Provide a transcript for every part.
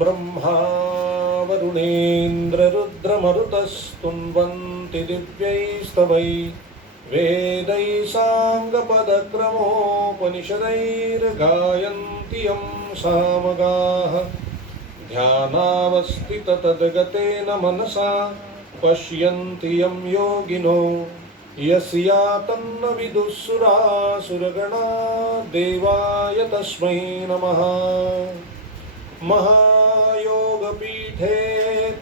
ब्रह्मा वरुणेन्द्ररुद्रमरुतस्तुन्वन्ति दिव्यैस्तवै वेदैः साङ्गपदक्रमोपनिषदैर्गायन्ति यं सामगाः ध्यानावस्थिततद्गतेन मनसा पश्यन्ति यं योगिनो यस्या तन्न विदुःसुरासुरगणा देवाय तस्मै नमः। महायोगपीठे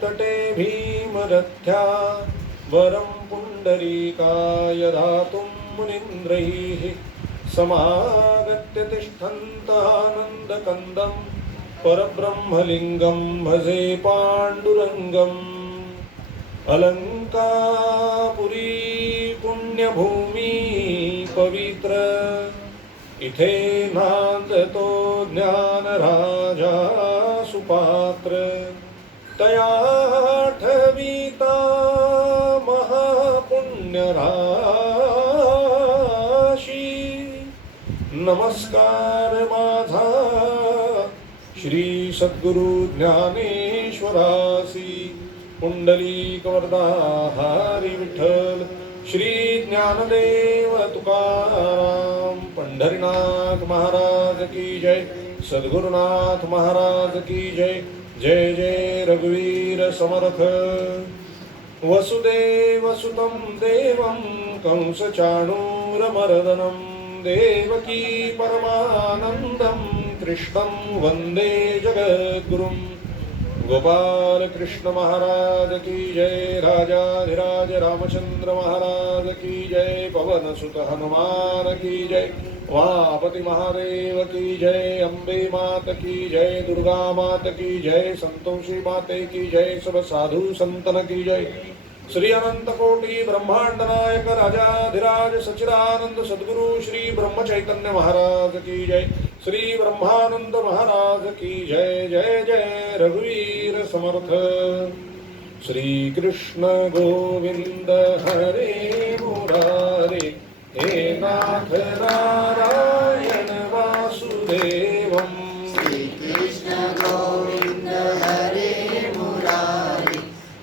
तटे भीमरथ्या वरं पुण्डरीकाय दातुं मुनीन्द्रैः समागत्य तिष्ठन्तानन्दकन्दं परब्रह्मलिङ्गं भजे पाण्डुरङ्गम्। अलङ्कापुरी पुण्यभूमि पवित्र इथे नान्दतो ज्ञानराजा सुपात्र तयाठवीता महापुण्यराशी। नमस्कार माझा श्री सद्गुरु ज्ञानेश्वरासी पुंडलीकवरदा हरी विठ्ठल श्री ज्ञानदेव तुकाराम पंढरीनाथ महाराज की जय। सद्गुरुनाथ महाराज की जय। जय जय रघुवीर समर्थ। वसुदेव सुतं देवं कंसचाणूरमर्दनं देवकी परमानन्दं कृष्णं वन्दे जगद्गुरुं। गोपाल कृष्ण महाराज की जय। राजाधिराज रामचंद्र महाराज की जय। पवन सुत हनुमान की जय। उमापति महादेव की जय। अम्बे मात की जय। दुर्गा मात की जय। संतोषी माते की जय। सब साधु संतन की जय। श्री अनंत कोटि ब्रह्मांड नायक राजाधिराज सच्चिदानंद सद्गुरु श्री ब्रह्म चैतन्य महाराज की जय। श्री ब्रह्मानंद महाराज की जय। जय जय रघुवीर समर्थ। श्री कृष्ण गोविंद हरे मुरारे हे नाथ नारायण वासुदेवम। श्री कृष्ण गोविंद हरे मुरारे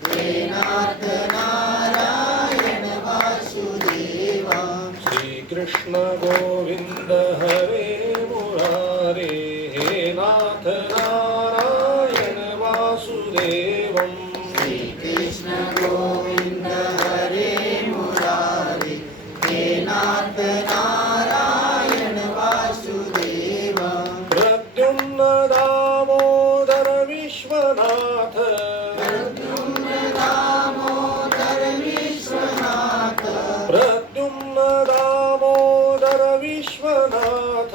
हे नाथ नारायण वासुदेवम। श्री कृष्ण गोविंद हरे मुरारे हे नाथ नारायण वासुदेवम। श्री कृष्ण गोविंद हरे मुरारे हे नाथ नारायण वासुदेवम। प्रद्युम्न दामोदर विश्वनाथ प्रद्युम्न दामोदर विश्वनाथ प्रद्युम्न दामोदर विश्वनाथ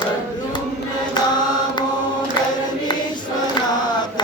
प्रद्युम्न दामोदर विश्वनाथ।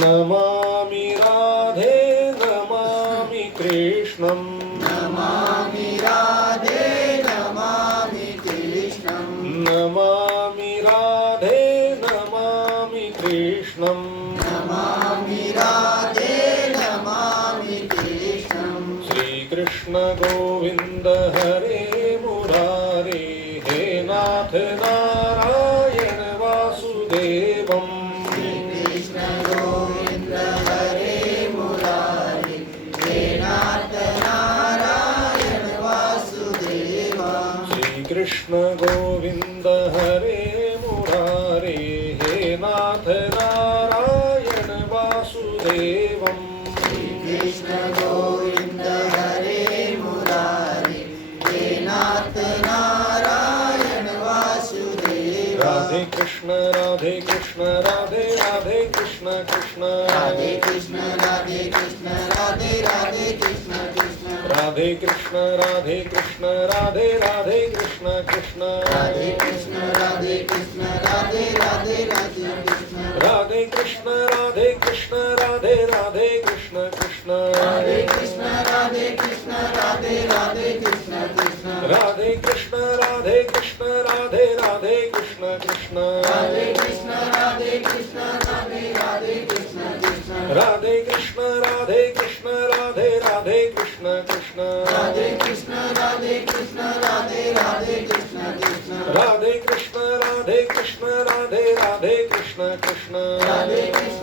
नमामि राधे नमामि कृष्णं नमामि राधे नमामि कृष्णं। नमामि राधे नमामि कृष्णं। नमामि राधे नमामि कृष्णं। श्री कृष्ण गोविंद हरे मुरारे हे नाथ नारायण वासुदेवम। श्री कृष्ण गोविंद हरे मुरारे हे नाथ नारायण वासुदेवम। श्री कृष्ण गोविंद हरे मुरारे हे नाथ नारायण वासुदेवम। श्री कृष्ण गोविंद हरे मुरारे हे नाथ नारायण वासुदेव। राधे कृष्ण राधे कृष्ण राधे राधे कृष्ण कृष्ण राधे कृष्ण राधे कृष्ण राधे राधे कृष्ण कृष्ण। राधे कृष्ण राधे कृष्ण राधे राधे कृष्ण कृष्ण। राधे कृष्ण राधे कृष्ण राधे राधे राधे कृष्ण। राधे कृष्ण राधे कृष्ण राधे राधे कृष्ण कृष्ण। राधे कृष्ण राधे कृष्ण राधे राधे कृष्ण कृष्ण। राधे कृष्ण राधे कृष्ण राधे राधे कृष्ण कृष्ण। राधे कृष्ण राधे कृष्ण राधे राधे कृष्ण कृष्ण। राधे कृष्ण राधे कृष्ण राधे राधे कृष्ण कृष्ण। राधे कृष्ण राधे कृष्ण राधे राधे कृष्ण कृष्ण। राधे कृष्ण राधे कृष्ण राधे राधे कृष्ण कृष्ण। राधे कृष्ण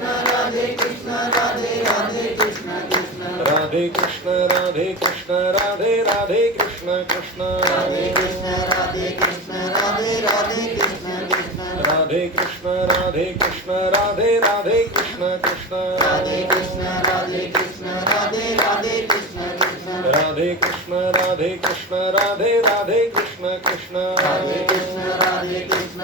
राधे कृष्ण राधे कृष्ण राधे राधे कृष्ण कृष्ण राधे कृष्ण राधे कृष्ण राधे राधे कृष्ण कृष्ण राधे कृष्ण राधे कृष्ण राधे राधे कृष्ण कृष्ण राधे कृष्ण राधे कृष्ण राधे राधे कृष्ण कृष्ण राधे कृष्ण राधे कृष्ण राधे राधे कृष्ण कृष्ण राधे कृष्ण राधे कृष्ण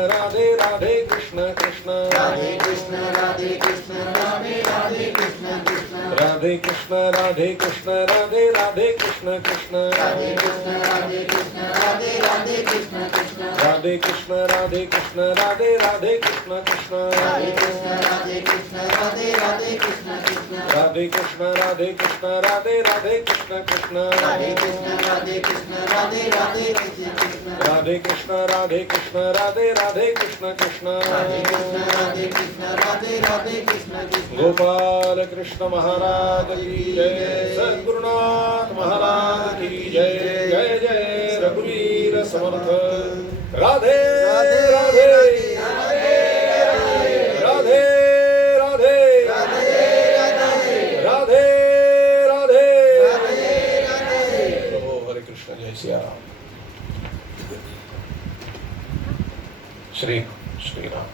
राधे राधे कृष्ण कृष्ण राधे कृष्ण राधे कृष्ण राधे राधे कृष्ण कृष्ण राधे कृष्ण राधे कृष्ण राधे राधे कृष्ण कृष्ण राधे कृष्ण राधे कृष्ण राधे राधे कृष्ण कृष्ण राधे कृष्ण राधे कृष्ण राधे राधे कृष्ण कृष्ण राधे कृष्ण राधे कृष्ण राधे राधे कृष्ण कृष्ण राधे कृष्ण राधे कृष्ण राधे राधे कृष्ण कृष्ण राधे कृष्ण राधे कृष्ण राधे राधे कृष्ण कृष्ण राधे कृष्ण राधे कृष्ण राधे राधे कृष्ण कृष्ण राधे कृष्ण राधे कृष्ण राधे राधे कृष्ण कृष्ण राधे कृष्ण राधे कृष्ण राधे राधे कृष्ण कृष्ण गोपाल कृष्ण महाराज की जय सद्गुरुनाथ महाराज की जय जय जय रघुवीर समर्थ राधे राधे राधे राधे राधे राधे राधे प्रभु हरे कृष्ण जय सिया राम श्री श्री राम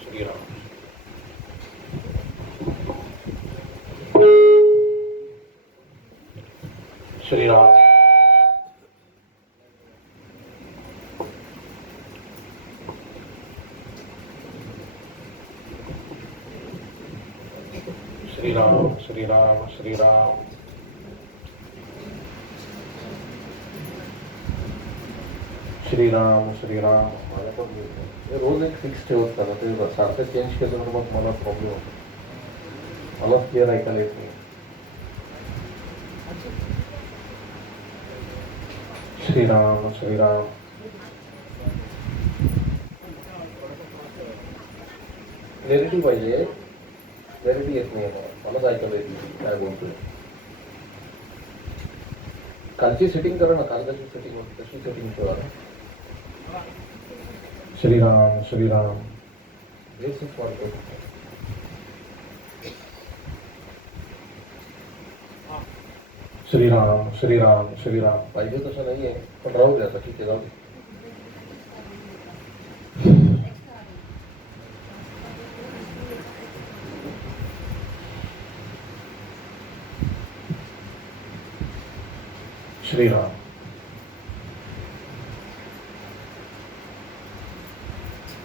श्री राम श्री राम श्री राम श्री राम श्री राम श्री राम श्री राम मला पण रोज एक फिक्स ठेवत चाललं ते सारखं चेंज केलं तर मग मला प्रॉब्लेम होतो मला क्लिअर ऐकायला येत नाही श्री राम श्री राम क्लॅरिटी पाहिजे क्लॅरिटी येत नाही मलाच ऐकायला येत नाही काय बोलतोय कालची सेटिंग करा ना काल कशी सेटिंग होती तशी सेटिंग ठेवा ना श्रीराम श्रीराम बेसिक वाटतो श्रीराम श्रीराम श्रीराम पाहिजे तसं नाही आहे पण राहू दे आता ठीक आहे जाऊ दे श्रीराम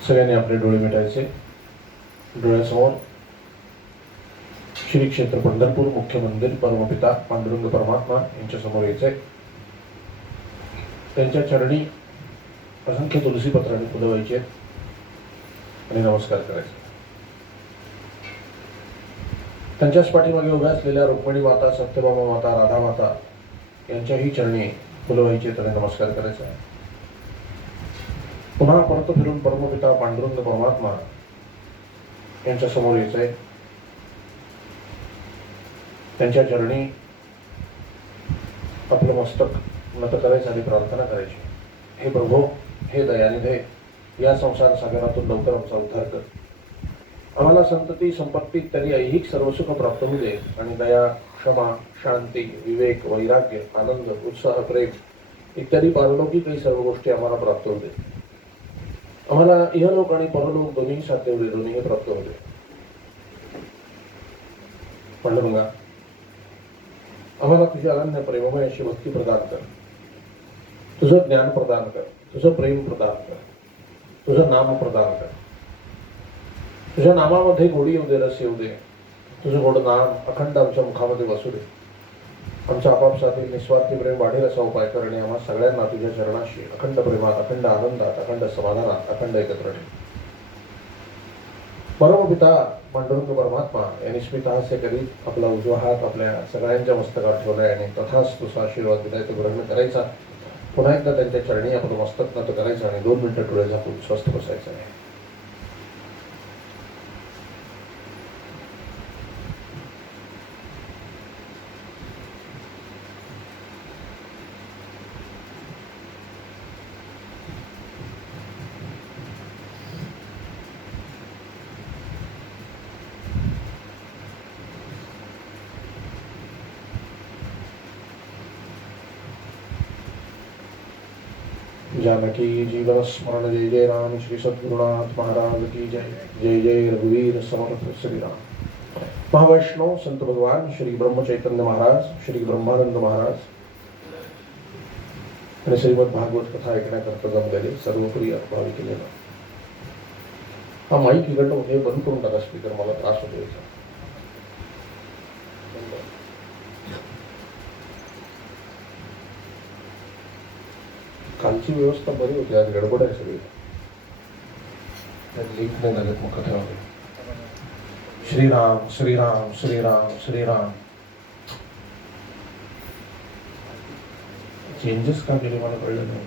सगळ्यांनी आपले डोळे मिटायचे डोळ्यासमोर श्री क्षेत्र पंढरपूर मुख्य मंदिर परमपिता पांडुरंग परमात्मा यांच्या समोर यायचे त्यांच्या चरणी असंख्य तुलसी पत्राने फुलं व्हायचे आणि नमस्कार करायचे त्यांच्याच पाठीमागे उभ्या असलेल्या रुक्मिणी माता सत्यभामा माता राधा माता यांच्याही चरणी फुलं व्हायचे आणि नमस्कार करायचा पुन्हा परत फिरून परमपिता पांडुरंग परमात्मा यांच्या समोर यायचंय त्यांच्या चरणी आपलं मस्तक नत करायचं आणि प्रार्थना करायची हे प्रभू हे दयानिधे या संसार सागरातून लवकर आमचा उद्धार कर आम्हाला संतती संपत्ती इत्यादी ऐहिक सर्व सुख प्राप्त होऊ दे आणि दया क्षमा शांती विवेक वैराग्य आनंद उत्साह प्रेम इत्यादी पारलौकिक काही सर्व गोष्टी आम्हाला प्राप्त होऊ दे आम्हाला इहलोक आणि परलोक दोन्ही साध्य होऊ दे दोन्ही प्राप्त होऊ दे पांडुरंगा आम्हाला तुझ्या अनन्य प्रेममय अशी भक्ती प्रदान कर तुझं ज्ञान प्रदान कर तुझं प्रेम प्रदान कर, तुझं नाम प्रदान कर, तुझ्या नामामध्ये गोडी येऊ दे, रस येऊ दे, तुझं गोड नाम अखंड आमच्या मुखामध्ये बसू दे. आमच्या आपापसातील निस्वार्थी प्रेम वाढेल असा उपाय कर आणि आम्हा सगळ्यांना तुझ्या चरणाशी अखंड प्रेमात, अखंड आनंदात, अखंड समाधानात, अखंड एकत्र ठेव. परमपिता पांडुरंग परमात्मा यांनी स्मितहास्य करीत आपला उजवा हात आपल्या सगळ्यांच्या मस्तकावर ठेवलाय आणि तथास्तु आशीर्वाद दिलाय तो ग्रहण करायचा. पुन्हा एकदा त्यांच्या चरणी आपलं मस्तक नत करायचं आणि 2 मिनिटं डोळे झाकून स्वस्थ बसायचं आहे. जानकी जीवन स्मरण जय जय राम श्री सद्गुरुनाथ महाराज की जय. जय जय रघुवीर समर्थ श्री राम. महावैष्णव संत भगवान श्री ब्रह्म चैतन्य महाराज, श्री ब्रह्मानंद महाराज आणि श्रीमद भागवत कथा ऐकण्याकरता जमलेले सर्व प्रिय भाविकेने हा माईक इकडनं हे बंद करून टाका स्पीकर, मला त्रास होतो याचा. कालची व्यवस्था बरी होती, आज गडबड आहे सगळी. लिंक नाही लागत मग कथेमध्ये. श्रीराम श्रीराम श्रीराम श्रीराम. चेंजेस का केले मला कळलं नाही.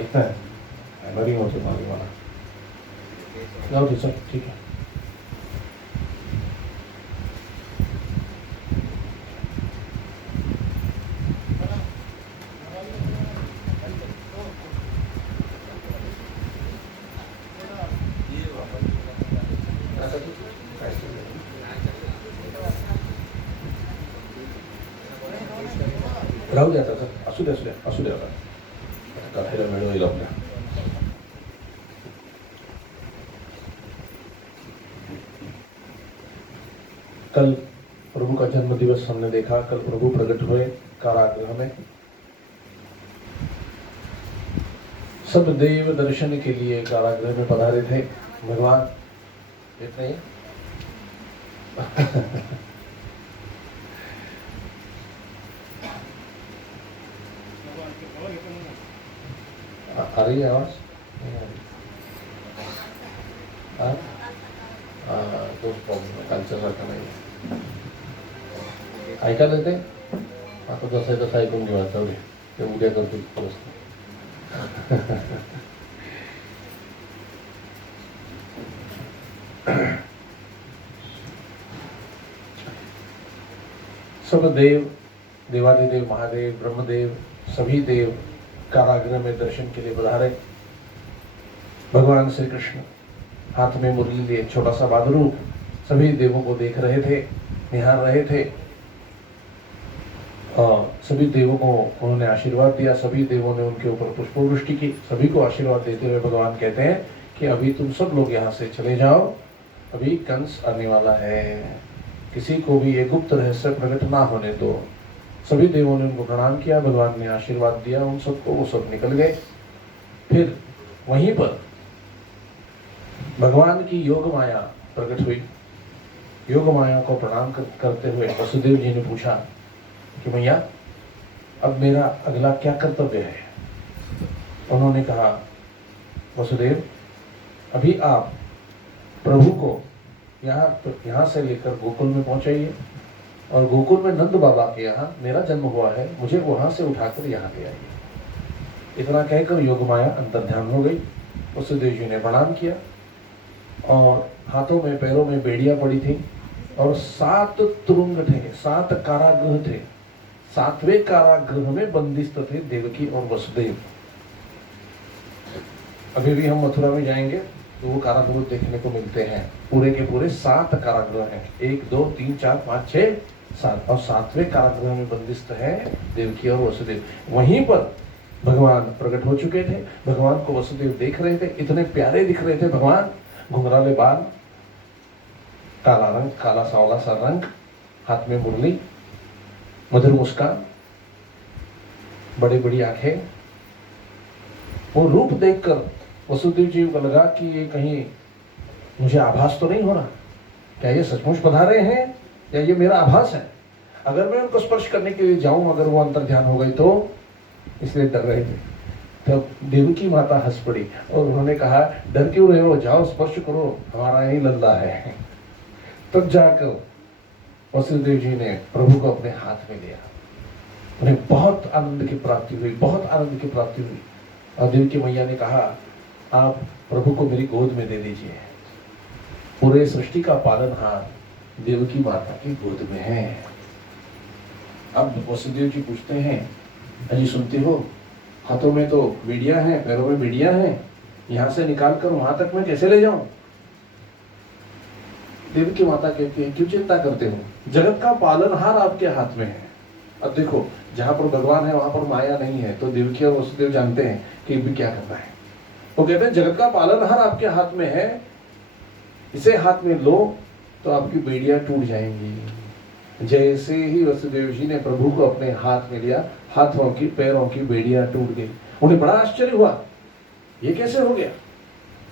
ऐकताय हॅमरिंग होते मागे मला. जाऊ दे सर, ठीक आहे. राहू द्या आता, असू द्या असू द्या असू द्या. आता कथेला वेळ होईल आपल्या. कल प्रभु का जन्म दिवस हमने देखा. कल प्रभु प्रकट हुए कारागृह में. सब देव दर्शन के लिए कारागृह में पधारे थे. भगवान देख रहे हैं आ रही है आवाज? तोच प्रॉब्लेम कालच्यासारखा नाही. ऐकायला येते आता जसं तसं ऐकून घेऊ. आता ते उद्या करतो. सब देव, देवादिदेव, महादेव, ब्रह्मदेव, सभी देव कारागृह में दर्शन के लिए पधारे. भगवान श्री कृष्ण हाथ में मुरली लिए छोटा सा बादरू सभी देवों को देख रहे थे, निहार रहे थे. और सभी देवों को उन्होंने आशीर्वाद दिया. सभी देवों ने उनके ऊपर पुष्पवृष्टि की. सभी को आशीर्वाद देते हुए भगवान कहते हैं कि अभी तुम सब लोग यहाँ से चले जाओ, अभी कंस आने वाला है, किसी को भी ये गुप्त रहस्य प्रकट ना होने दो. सभी देवों ने उनको प्रणाम किया. भगवान ने आशीर्वाद दिया उन सबको. वो सब निकल गए. फिर वहीं पर भगवान की योग माया प्रकट हुई. योग माया को प्रणाम करते हुए वसुदेव जी ने पूछा कि मैया अब मेरा अगला क्या कर्तव्य है. उन्होंने कहा वसुदेव अभी आप प्रभु को यहाँ से लेकर गोकुल में पहुंचाइए और गोकुल में नंद बाबा के यहाँ मेरा जन्म हुआ है, मुझे वहां से उठाकर यहाँ ले आइए. इतना कहकर योग माया अंतर ध्यान हो गई. वसुदेव जी ने प्रणाम किया और हाथों में पैरों में बेड़ियां पड़ी थी और 7 तुरुंग थे, 7 कारागृह थे. 7वें कारागृह में बंदिस्त थे देवकी और वसुदेव. अभी भी हम मथुरा में जाएंगे तो वो कारागृह देखने को मिलते हैं. पूरे के पूरे 7 कारागृह हैं. 1 2 3 4 5 6 7 और 7वें कारागृह में बंदिस्त है देवकी और वसुदेव. वहीं पर भगवान प्रकट हो चुके थे. भगवान को वसुदेव देख रहे थे. इतने प्यारे दिख रहे थे भगवान. घुंघराले बाल, काला रंग, काला सांवला सा रंग, हाथ में मुरली, मधुर मुस्कान, बड़ी बड़ी आंखें, वो रूप देखकर वसुदेव जी को लगा कि ये कहीं मुझे आभास तो नहीं हो रहा, क्या ये सचमुच पधारे हैं या ये मेरा आभास है। अगर मैं उनको स्पर्श करने के लिए जाऊं, अगर वो अंतर ध्यान हो गई तो, इसलिए डर रहे थे। तब देवकी माता हंस पड़ी और उन्होंने कहा, डर क्यों रहे हो, जाओ स्पर्श करो, हमारा ही लल्ला है। तब जाकर वसुदेव जी ने प्रभु को अपने हाथ में लिया। उन्हें बहुत आनंद की प्राप्ति हुई, बहुत आनंद की प्राप्ति हुई। और देवकी मैया ने कहा, आप प्रभु को मेरी गोद में दे दीजिए। पूरे सृष्टि का पालनहार देवकी माता की गोद में है। अब वसुदेव जी पूछते हैं, अजी सुनते हो, हाथों में तो बेड़ियां हैं, पैरों में बेड़ियां हैं, यहां से निकाल कर वहां तक मैं कैसे ले जाऊं। देवकी माता कहती है, क्यों चिंता करते हो, जगत का पालनहार आपके हाथ में है। अब देखो, जहां पर भगवान है वहां पर माया नहीं है, तो देवकी और वसुदेव जानते हैं कि भी क्या करना है। वो कहते हैं, जगत का पालनहार आपके हाथ में है, इसे हाथ में लो तो आपकी बेड़ियां टूट जाएंगी। जैसे ही वसुदेव जी ने प्रभु को अपने हाथ में लिया, हाथों की पैरों की बेड़ियां टूट गई। उन्हें बड़ा आश्चर्य हुआ, ये कैसे हो गया।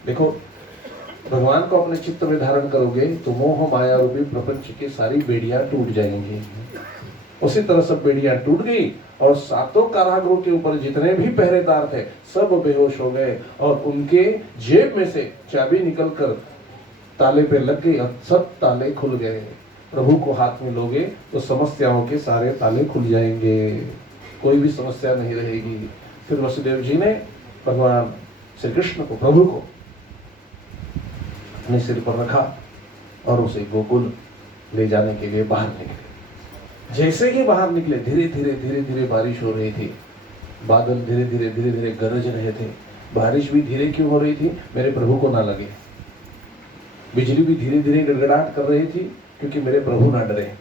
देखो, भगवान को अपने चित्त में धारण करोगे तो मोह माया रूपी प्रपंच की सारी बेड़ियां टूट जाएंगी। उसी तरह सब बेड़ियां टूट गई और सातों कारागृहों के ऊपर जितने भी पहरेदार थे सब बेहोश हो गए और उनके जेब में से चाबी निकलकर ताले पे लग गई और सब ताले खुल गए। प्रभु को हाथ में लोगे तो समस्याओं के सारे ताले खुल जाएंगे, कोई भी समस्या नहीं रहेगी। फिर वसुदेव जी ने भगवान श्री कृष्ण को, प्रभु को अपने सिर पर रखा और उसे गोकुल ले जाने के लिए बाहर निकले। जैसे ही बाहर निकले, धीरे धीरे धीरे धीरे बारिश हो रही थी, बादल धीरे धीरे गरज रहे थे। बारिश भी धीरे क्यों हो रही थी, मेरे प्रभु को ना लगे। बिजली भी धीरे धीरे गड़गड़ाहट कर रही थी क्योंकि मेरे प्रभु ना डरे।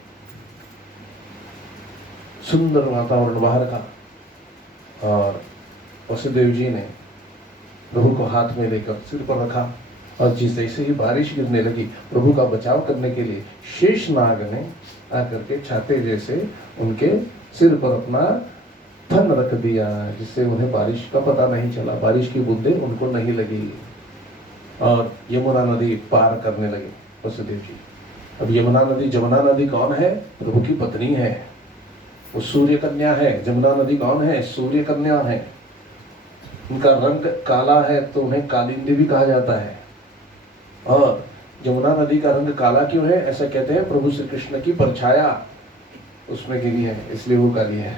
सुंदर वातावरण बाहर का, और वसुदेव जी ने प्रभु को हाथ में लेकर सिर पर रखा और जैसे ही बारिश गिरने लगी, प्रभु का बचाव करने के लिए शेष नाग ने आकर के छाते जैसे उनके सिर पर अपना फन रख दिया, जिससे उन्हें बारिश का पता नहीं चला, बारिश की बूंदें उनको नहीं लगी और यमुना नदी पार करने लगे वसुदेव जी। अब यमुना नदी, जमुना नदी कौन है, प्रभु की पत्नी है, वो सूर्य कन्या है। जमुना नदी कौन है, सूर्य कन्या है। उनका रंग काला है तो उन्हें कालिंदी भी कहा जाता है। और जमुना नदी का रंग काला क्यों है, ऐसा कहते हैं प्रभु श्री कृष्ण की परछाया उसमें गिरी है, इसलिए वो काली है।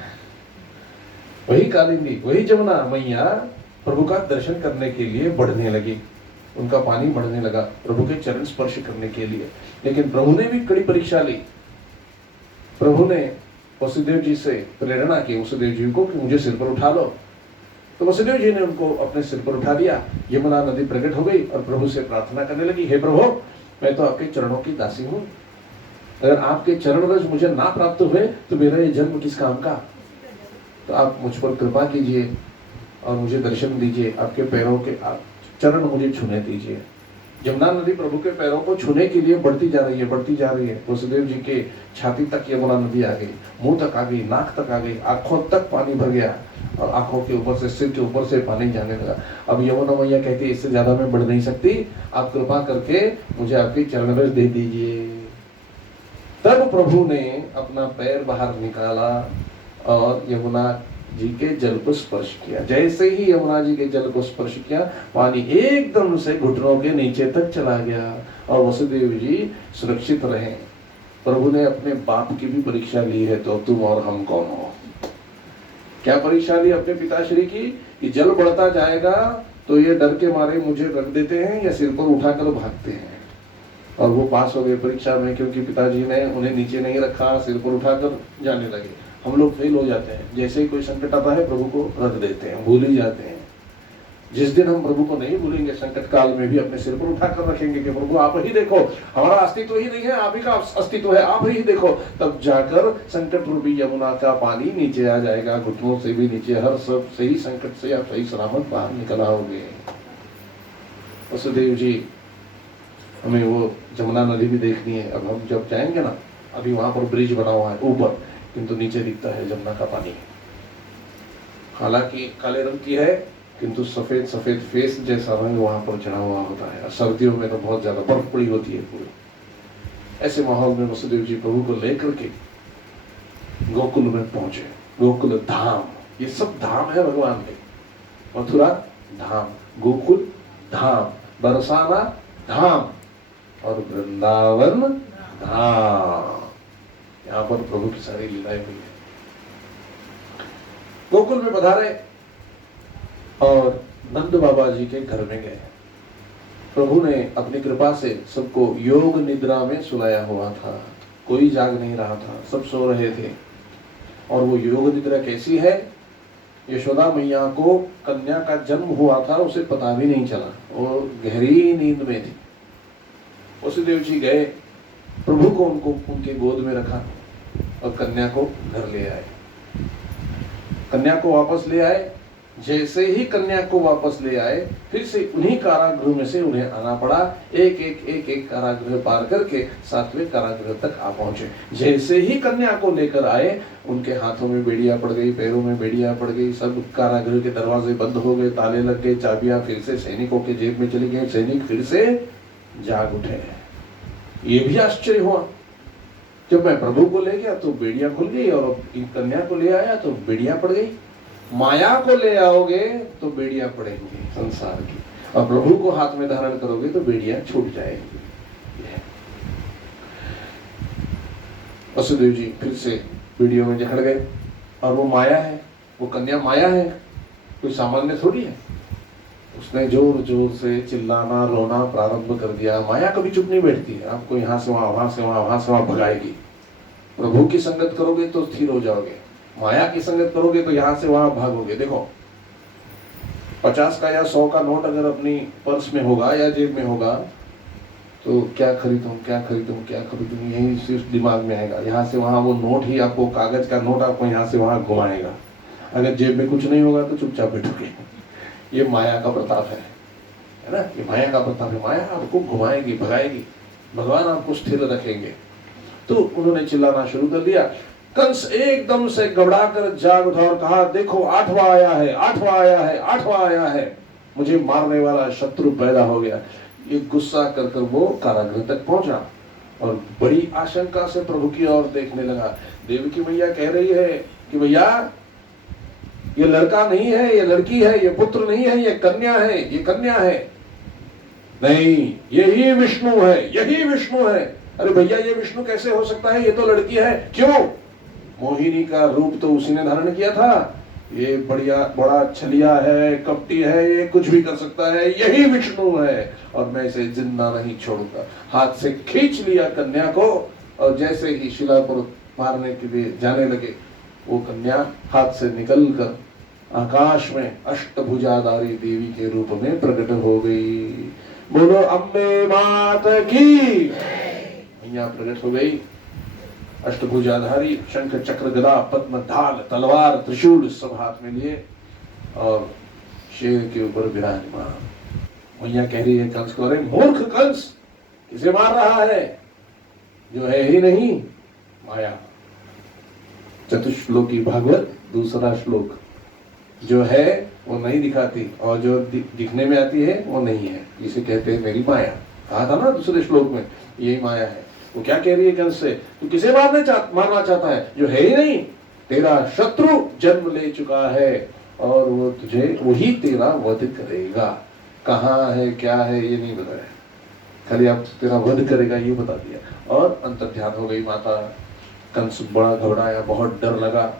वही कालिंदी, वही जमुना मैया प्रभु का दर्शन करने के लिए बढ़ने लगी, उनका पानी बढ़ने लगा प्रभु के चरण स्पर्श करने के लिए। लेकिन प्रभु ने भी कड़ी परीक्षा ली। प्रभु ने वसुदेव जी से प्रेरणा की, वसुदेव जी को, कि मुझे सिर पर उठा लो। तो वसुदेव जी ने उनको अपने सिर पर उठा दिया। यमुना नदी प्रकट हो गई और प्रभु से प्रार्थना करने लगी, हे प्रभु, मैं तो आपके चरणों की दासी हूँ, अगर आपके चरण रज मुझे ना प्राप्त हुए तो मेरा ये जन्म किस काम का। तो आप मुझ पर कृपा कीजिए और मुझे दर्शन दीजिए, आपके पैरों के चरण मुझे छूने दीजिए। यमुना नदी प्रभु के पैरों को छूने के लिए बढ़ती जा रही है, बढ़ती जा रही है। वसुदेव जी के छाती तक यमुना नदी आ गई, मुंह तक आ गई, नाक तक आ गई, आंखों तक पानी भर गया और आंखों के ऊपर से, सिर के ऊपर से पानी जाने लगा। अब यमुना मैया कहती है, इससे ज्यादा मैं बढ़ नहीं सकती, आप कृपा करके मुझे आपकी चरण रज दे दीजिए। तब प्रभु ने अपना पैर बाहर निकाला और यमुना जी के जल को स्पर्श किया। जैसे ही यमुना जी के जल को स्पर्श किया, पानी एकदम से घुटनों के नीचे तक चला गया और वसुदेव जी सुरक्षित रहे। प्रभु ने अपने बाप की भी परीक्षा ली है, तो तुम और हम कौन हो। क्या परीक्षा ली अपने पिताश्री की, कि जल बढ़ता जाएगा तो ये डर के मारे मुझे रख देते हैं या सिर पर उठाकर भागते हैं। और वो पास हो गए परीक्षा में, क्योंकि पिताजी ने उन्हें नीचे नहीं रखा, सिर पर उठाकर जाने लगे। हम लोग फेल हो जाते हैं, जैसे ही कोई संकट आता है प्रभु को रख देते हैं, भूल ही जाते हैं। जिस दिन हम प्रभु को नहीं भूलेंगे, संकट काल में भी अपने सिर पर उठाकर रखेंगे कि प्रभु आप ही देखो, हमारा अस्तित्व ही नहीं है, आप ही का अस्तित्व है, आप ही देखो, तब जाकर संकट रूपी यमुना का पानी नीचे आ जाएगा, घुटनों से भी नीचे, हर सब सही संकट से आप सही सलामत बाहर निकल आओगे। वसुदेव जी, हमें वो जमुना नदी भी देखनी है। अब हम जब जाएंगे ना, अभी वहां पर ब्रिज बना हुआ है ऊपर, किंतु नीचे दिखता है जमुना का पानी। हालांकि काले रंग की है किंतु सफेद सफेद फेस जैसा रंग वहां पर चढ़ा हुआ होता है। सर्दियों में तो बहुत ज्यादा बर्फ पड़ी होती है पूरी। ऐसे माहौल में वसुदेव जी प्रभु को लेकर के गोकुल में पहुंचे। गोकुल धाम, ये सब धाम है भगवान के। मथुरा धाम, गोकुल धाम, बरसाना धाम और वृंदावन धाम। यहाँ पर प्रभु की सारी लीलाएं हुई है। गोकुल में पधारे और नंद बाबा जी के घर में गए। प्रभु ने अपनी कृपा से सबको योग निद्रा में सुलाया हुआ था। कोई जाग नहीं रहा था, सब सो रहे थे। और वो योग निद्रा कैसी है? यशोदा मैया को कन्या का जन्म हुआ था, उसे पता भी नहीं चला, वो गहरी नींद में थी। वसुदेव जी गए, प्रभु को उनके गोद में रखा और कन्या को घर ले आए। कन्या को वापस ले आए। जैसे ही कन्या को वापस ले आए, फिर से उन्हीं कारागृह में से उन्हें आना पड़ा। एक कारागृह पार करके 7वें कारागृह तक आ पहुंचे। जैसे ही कन्या को लेकर आए, उनके हाथों में बेड़ियां पड़ गई, पैरों में बेड़ियां पड़ गई, सब कारागृह के दरवाजे बंद हो गए, ताले लग गए, चाबियां फिर से सैनिकों के जेब में चली गई। सैनिक फिर से जाग उठे। ये भी आश्चर्य हुआ, जब मैं प्रभु को ले गया तो बेड़ियां खुल गई और कन्या को ले आया तो बेड़ियां पड़ गई। माया को ले आओगे तो बेड़ियां पड़ेंगी संसार की, और प्रभु को हाथ में धारण करोगे तो बेड़ियां छूट जाएंगी। वसुदेव जी फिर से बेड़ियों में जकड़ गए। और वो माया है, वो कन्या माया है, कोई सामान्य थोड़ी है। उसने जोर जोर से चिल्लाना रोना प्रारंभ कर दिया। माया कभी चुप नहीं बैठती है, आपको यहाँ से वहां, वहां से वहां, वहां से वहां भगाएगी। प्रभु की संगत करोगे तो स्थिर हो जाओगे, माया की संगत करोगे तो यहां से वहां भागोगे। देखो 50 का या 100 का नोट अगर अपनी पर्स में होगा या जेब में होगा तो क्या खरीदूं क्या खरीदूं क्या खरीदूं, यही सिर्फ दिमाग में आएगा। यहाँ से वहां वो नोट ही आपको, कागज का नोट आपको यहाँ से वहां घुमाएगा। अगर जेब में कुछ नहीं होगा तो चुपचाप बैठोगे। ये माया का प्रताप है ना, ये माया का प्रताप है। माया आपको घुमाएगी, भगाएगी, भगवान आपको स्थिर रखेंगे। तो उन्होंने चिल्लाना शुरू कर दिया। कंस एकदम से घबरा कर जाग उठा और कहा, देखो 8वां आया है, 8वां आया है, 8वां आया है, मुझे मारने वाला शत्रु पैदा हो गया। ये गुस्सा कर कर वो कारागृह तक पहुंचा और बड़ी आशंका से प्रभु की ओर देखने लगा। देवकी मैया कह रही है कि भैया ये लड़का नहीं है, ये लड़की है, ये पुत्र नहीं है, ये कन्या है, ये कन्या है। नहीं, यही विष्णु है, यही विष्णु है। अरे भैया ये विष्णु कैसे हो सकता है, ये तो लड़की है। क्यों? मोहिनी का रूप तो उसी ने धारण किया था। ये बड़ा छलिया है, कपटी है, ये कुछ भी कर सकता है, यही विष्णु है और मैं इसे जिंदा नहीं छोड़ूंगा। हाथ से खींच लिया कन्या को और जैसे ही शिला पर मारने के लिए जाने लगे, वो कन्या हाथ से निकलकर आकाश में अष्टभुजाधारी देवी के रूप में प्रकट हो गई। बोलो अम्बे मात की। मैया प्रकट हो गई, अष्टभुजाधारी, शंख चक्र गदा पद्म ढाल तलवार त्रिशूल सब हाथ में लिए और शेर के ऊपर विराजमान। मैया कह रही है कंस को, अरे मूर्ख कंस, किसे मार रहा है जो है ही नहीं, माया। चतुश्लोकी भागवत दूसरा श्लोक, जो है वो नहीं दिखाती और जो दिखने में आती है वो नहीं है, इसे कहते हैं मेरी माया। कहा था ना दूसरे श्लोक में, यही माया है। वो क्या कह रही है कंस से, तू किसे मारना चाहता है जो है ही नहीं, तेरा शत्रु जन्म ले चुका है और वो तुझे वही तेरा वध करेगा। कहाँ है क्या है ये नहीं बताया, खाली आप तेरा वध करेगा ये बता दिया। और अंतर्ध्यान हो गई माता। कंस बड़ा घबराया, बहुत डर लगा।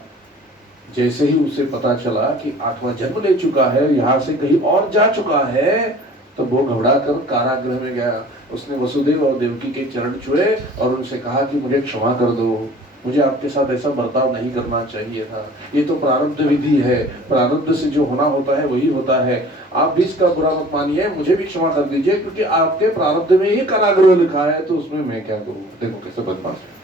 जैसे ही उसे पता चला कि 8वां जन्म ले चुका है, यहाँ से कहीं और जा चुका है, तो वो घबरा कर कारागृह में गया। उसने वसुदेव और देवकी के चरण छुए और उनसे कहा कि मुझे क्षमा कर दो, मुझे आपके साथ ऐसा बर्ताव नहीं करना चाहिए था। ये तो प्रारब्ध विधि है, प्रारब्ध से जो होना होता है वही होता है। आप भी इसका बुरा मत मानिए, मुझे भी क्षमा कर दीजिए, क्योंकि आपके प्रारब्ध में ही कारागृह लिखा है, तो उसमें मैं क्या करूँ। देखो कैसे बदमाश है,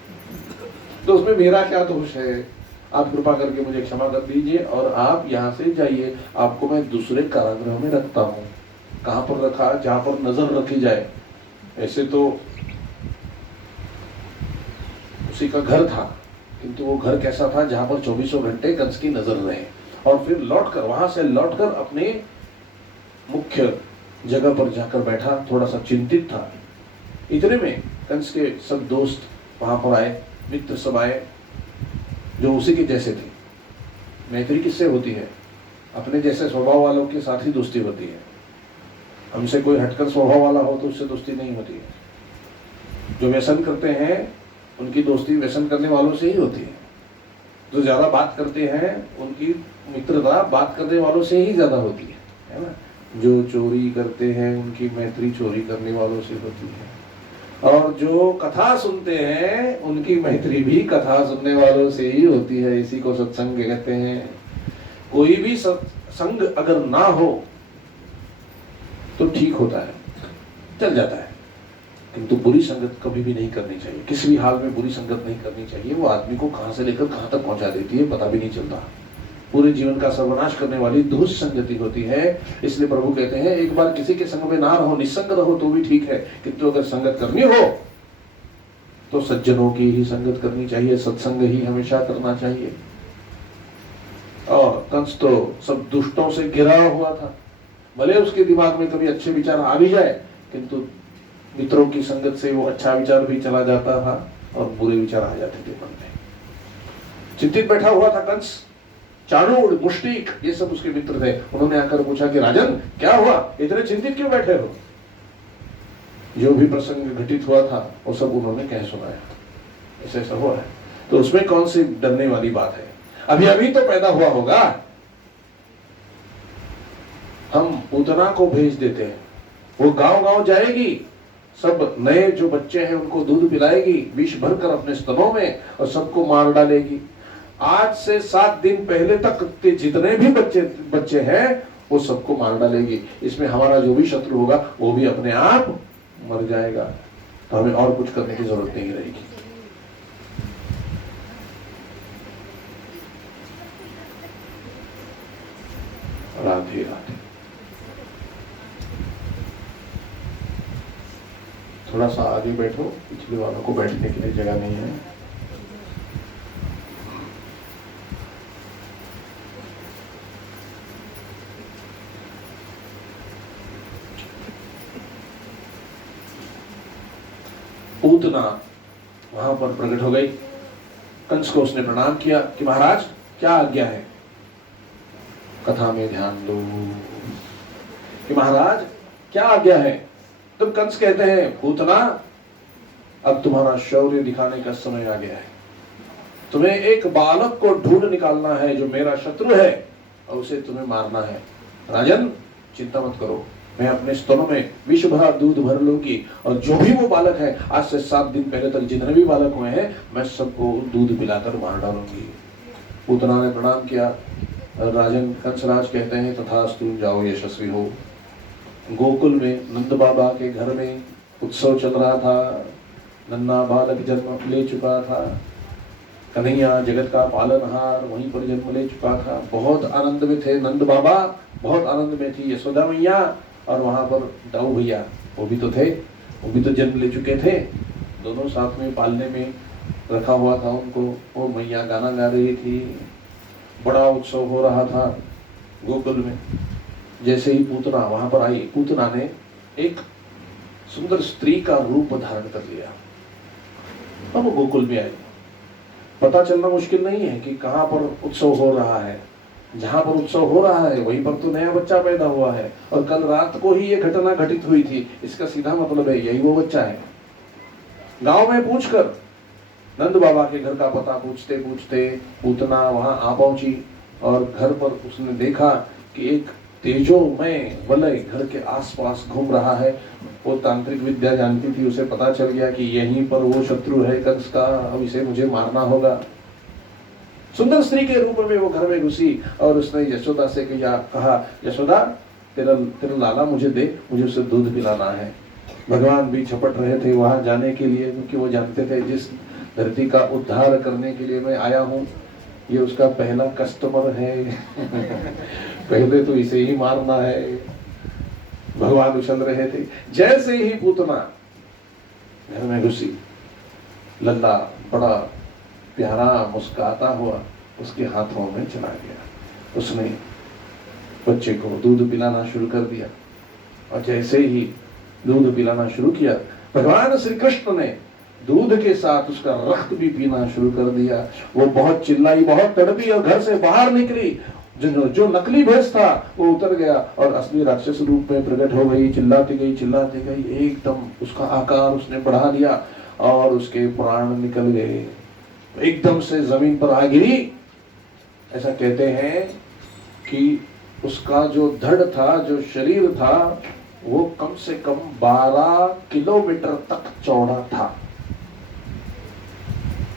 तो उसमें मेरा क्या दोष है। आप कृपा करके मुझे क्षमा कर दीजिए और आप यहाँ से जाइए, आपको मैं दूसरे कारागृह में रखता हूँ। कहाँ पर रखा, जहाँ पर नजर रखी जाए। ऐसे तो उसी का घर था, किंतु वो घर कैसा था, जहाँ पर 24 घंटे कंस की नजर रहे। और फिर लौटकर, वहां से लौटकर अपने मुख्य जगह पर जाकर बैठा, थोड़ा सा चिंतित था। इतने में कंस के सब दोस्त वहां पर आए, मित्र सब आए जो उसी के जैसे थे। मैत्री किससे होती है? अपने जैसे स्वभाव वालों के साथ ही दोस्ती होती है। हमसे कोई हटकर स्वभाव वाला हो तो उससे दोस्ती नहीं होती है। जो व्यसन करते हैं उनकी दोस्ती व्यसन करने वालों से ही होती है। जो ज्यादा बात करते हैं उनकी मित्रता बात करने वालों से ही ज्यादा होती है ना। जो चोरी करते हैं उनकी मैत्री चोरी करने वालों से होती है, और जो कथा सुनते हैं उनकी मैत्री भी कथा सुनने वालों से ही होती है। इसी को सत्संग कहते हैं। कोई भी सत्संग अगर ना हो तो ठीक होता है, चल जाता है, किंतु बुरी संगत कभी भी नहीं करनी चाहिए। किसी भी हाल में बुरी संगत नहीं करनी चाहिए। वो आदमी को कहां से लेकर कहां तक पहुंचा देती है पता भी नहीं चलता। पूरे जीवन का सर्वनाश करने वाली दुष्ट संगति होती है। इसलिए प्रभु कहते हैं एक बार किसी के संग में ना रहो, निसंग रहो तो भी ठीक है, किंतु अगर संगत करनी हो तो सज्जनों की ही संगत करनी चाहिए, सत्संग ही हमेशा करना चाहिए। और कंस तो सब दुष्टों से घिरा हुआ था। भले उसके दिमाग में कभी अच्छे विचार आ भी जाए, किंतु मित्रों की संगत से वो अच्छा विचार भी चला जाता था और बुरे विचार आ जाते थे मन में। चिंतित बैठा हुआ था कंस। चाणूर, मुष्टिक, ये सब उसके मित्र थे। उन्होंने आकर पूछा कि राजन क्या हुआ, इतने चिंतित क्यों बैठे हो? जो भी प्रसंग घटित हुआ था वो सब उन्होंने कह सुनाया, ऐसा ऐसा हुआ है। तो उसमें कौन सी डरने वाली बात है? अभी अभी तो पैदा हुआ होगा। हम पूतना को भेज देते हैं, वो गांव गांव जाएगी, सब नए जो बच्चे हैं उनको दूध पिलाएगी विष भरकर अपने स्तनों में, और सबको मार डालेगी। आज से 7 दिन पहले तक के जितने भी बच्चे हैं वो सबको मार डालेगी। इसमें हमारा जो भी शत्रु होगा वो भी अपने आप मर जाएगा। तो हमें और कुछ करने की जरूरत नहीं रहेगी। राधे राधे। थोड़ा सा आगे बैठो, पिछले वालों को बैठने के लिए जगह नहीं है। पूतना वहां पर प्रकट हो गई। कंस को उसने प्रणाम किया कि महाराज क्या आज्ञा है। कथा में ध्यान दो कि महाराज क्या आज्ञा है। तब कंस कहते हैं पूतना अब तुम्हारा शौर्य दिखाने का समय आ गया है। तुम्हें एक बालक को ढूंढ निकालना है जो मेरा शत्रु है और उसे तुम्हें मारना है। राजन चिंता मत करो, मैं अपने स्तनों में विष भरा दूध भर लूंगी, और जो भी वो बालक है आज से 7 दिन पहले तक जितने भी बालक हुए हैं मैं सबको दूध पिलाकर मार डालूंगी। पूतना ने प्रणाम किया। राजन कंसराज कहते हैं तथास्तु, जाओ यशस्वी हो। गोकुल में नंद बाबा के घर में उत्सव चल रहा था। नन्ना बालक जन्म ले चुका था। कन्हैया जगत का पालनहार वहीं पर जन्म ले चुका था। बहुत आनंद में थे नंद बाबा, बहुत आनंद में थी यशोदा मैया, और वहां पर दाऊ भैया वो भी तो थे, वो भी तो जन्म ले चुके थे। दोनों साथ में पालने में रखा हुआ था उनको। वो मैया गाना गा रही थी, बड़ा उत्सव हो रहा था गोकुल में। जैसे ही पूतना वहां पर आई, पूतना ने एक सुंदर स्त्री का रूप धारण कर लिया। अब वो गोकुल में आई। पता चलना मुश्किल नहीं है कि कहां पर उत्सव हो रहा है। जहां पर उत्सव हो रहा है वहीं पर तो नया बच्चा पैदा हुआ है, और कल रात को ही ये घटना घटित हुई थी। इसका सीधा मतलब है यही वो बच्चा है। गांव में पूछकर नंद बाबा के घर का पता पूछते पूछते पूतना वहां आ पहुंची, और घर पर उसने देखा कि एक तेजोमय वलय घर के आसपास घूम रहा है। वो तांत्रिक विद्या जानती थी, उसे पता चल गया कि यहीं पर वो शत्रु है कंस का, अब इसे मुझे मारना होगा। सुंदर स्त्री के रूप में वो घर में घुसी और उसने यशोदा से कहा, यशोदा तेरा लाला मुझे दे, मुझे उसे दूध पिलाना है। भगवान भी झपट रहे थे वहां जाने के लिए, क्योंकि वो जानते थे जिस धरती का उद्धार करने के लिए मैं आया हूँ ये उसका पहला कस्टमर है। पहले तो इसे ही मारना है। भगवान उछल रहे थे। जैसे ही पूतना घर में घुसी, लल्ला बड़ा प्यारा मुस्कुराता हुआ उसके हाथों में चला गया। उसने बच्चे को दूध पिलाना शुरू कर दिया। और जैसे ही दूध पिलाना शुरू किया, भगवान श्री कृष्ण ने दूध के साथ उसका रक्त भी पीना शुरू कर दिया। वो बहुत चिल्लाई, बहुत तड़पी और घर से बाहर निकली। जो नकली भैंस था वो उतर गया और असली राक्षस रूप में प्रकट हो गई। चिल्लाती गई, एकदम उसका आकार उसने बढ़ा लिया और उसके प्राण निकल गए, एकदम से जमीन पर आ गिरी। ऐसा कहते हैं कि उसका जो धड़ था, जो शरीर था, वो कम से कम 12 किलोमीटर तक चौड़ा था।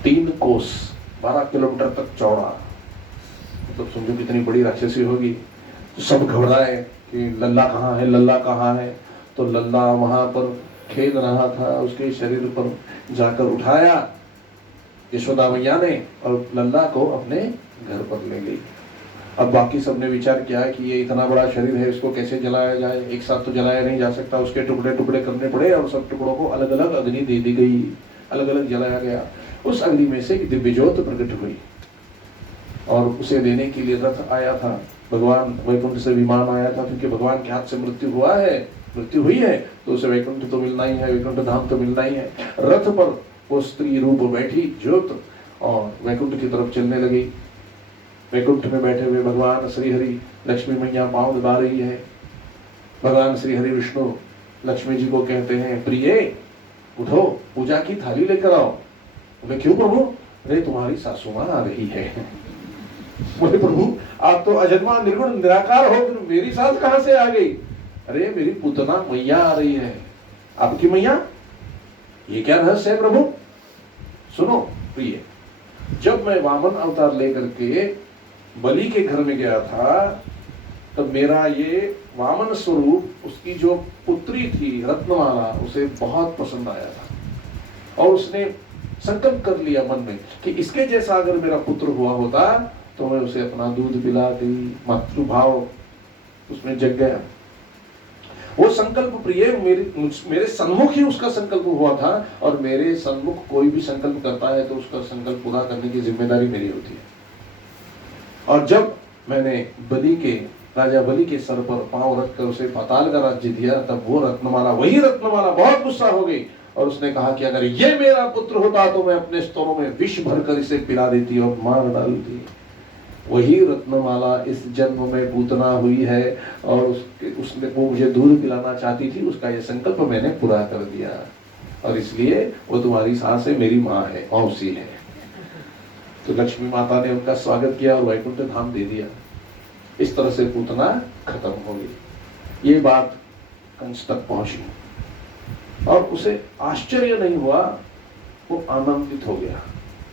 3 कोस 12 किलोमीटर तक चौड़ा। मतलब समझो कितनी बड़ी राक्षसी होगी। तो सब घबराए कि लल्ला कहाँ है, लल्ला कहाँ है। तो लल्ला वहां पर खेल रहा था, उसके शरीर पर जाकर उठाया यशोदा मैया ने और लल्ला को अपने घर पर ले गई। अब बाकी सबने विचार किया कि ये इतना बड़ा शरीर है, इसको कैसे जलाया जाए। एक साथ तो जलाया नहीं जा सकता, उसके टुकड़े टुकड़े करने पड़े और सब टुकड़ों को अलग अलग अग्नि दे दी गई, अलग अलग जलाया गया। उस अग्नि में से दिव्य ज्योत प्रकट हुई और उसे देने के लिए रथ आया था। भगवान वैकुंठ से विमान आया था, क्योंकि भगवान के हाथ से मृत्यु हुई है तो उसे वैकुंठ तो मिलना ही है, वैकुंठ धाम तो मिलना ही है। रथ पर वो स्त्री रूप बैठी ज्योत और वैकुंठ की तरफ चलने लगी। वैकुंठ में बैठे हुए भगवान श्री हरि, लक्ष्मी मैया पांव दबा रही है। भगवान श्री हरि विष्णु लक्ष्मी जी को कहते हैं, प्रिय उठो, पूजा की थाली लेकर आओ। बोले क्यों प्रभु? अरे तुम्हारी सासू मां आ रही है। बोले प्रभु आप तो अजन्मा निर्गुण निराकार हो, मेरी सास कहां से आ गई? अरे मेरी पुतना मैया आ रही है। आपकी मैया? ये क्या रहस्य है प्रभु? सुनो प्रिय, जब मैं वामन अवतार लेकर के बलि के घर में गया था तब मेरा ये वामन स्वरूप, उसकी जो पुत्री थी रत्नमाला, उसे बहुत पसंद आया था और उसने संकल्प कर लिया मन में कि इसके जैसा अगर मेरा पुत्र हुआ होता तो मैं उसे अपना दूध पिलाती। मातृभाव उसमें जग गया। वो संकल्प प्रिय मेरे सन्मुख ही उसका संकल्प हुआ था और मेरे सन्मुख कोई भी संकल्प करता है तो उसका संकल्प पूरा करने की जिम्मेदारी मेरी होती है। और जब मैंने राजा बलि के सर पर पांव रखकर उसे पाताल का राज्य दिया, तब वो वही रत्नमाला बहुत गुस्सा हो गई और उसने कहा कि अगर ये मेरा पुत्र होता तो मैं अपने स्तनों में विष भरकर इसे पिला देती और मार डालती। वही रत्नमाला इस जन्म में पूतना हुई है और वो मुझे दूध पिलाना चाहती थी। उसका ये संकल्प मैंने पूरा कर दिया और इसलिए वो तुम्हारी सास है, मेरी माँ है, मौसी है। तो लक्ष्मी माता ने उनका स्वागत किया और वैकुंठ धाम दे दिया। इस तरह से पूतना खत्म हो गई। ये बात कंस तक पहुंची और उसे आश्चर्य नहीं हुआ, वो आनंदित हो गया।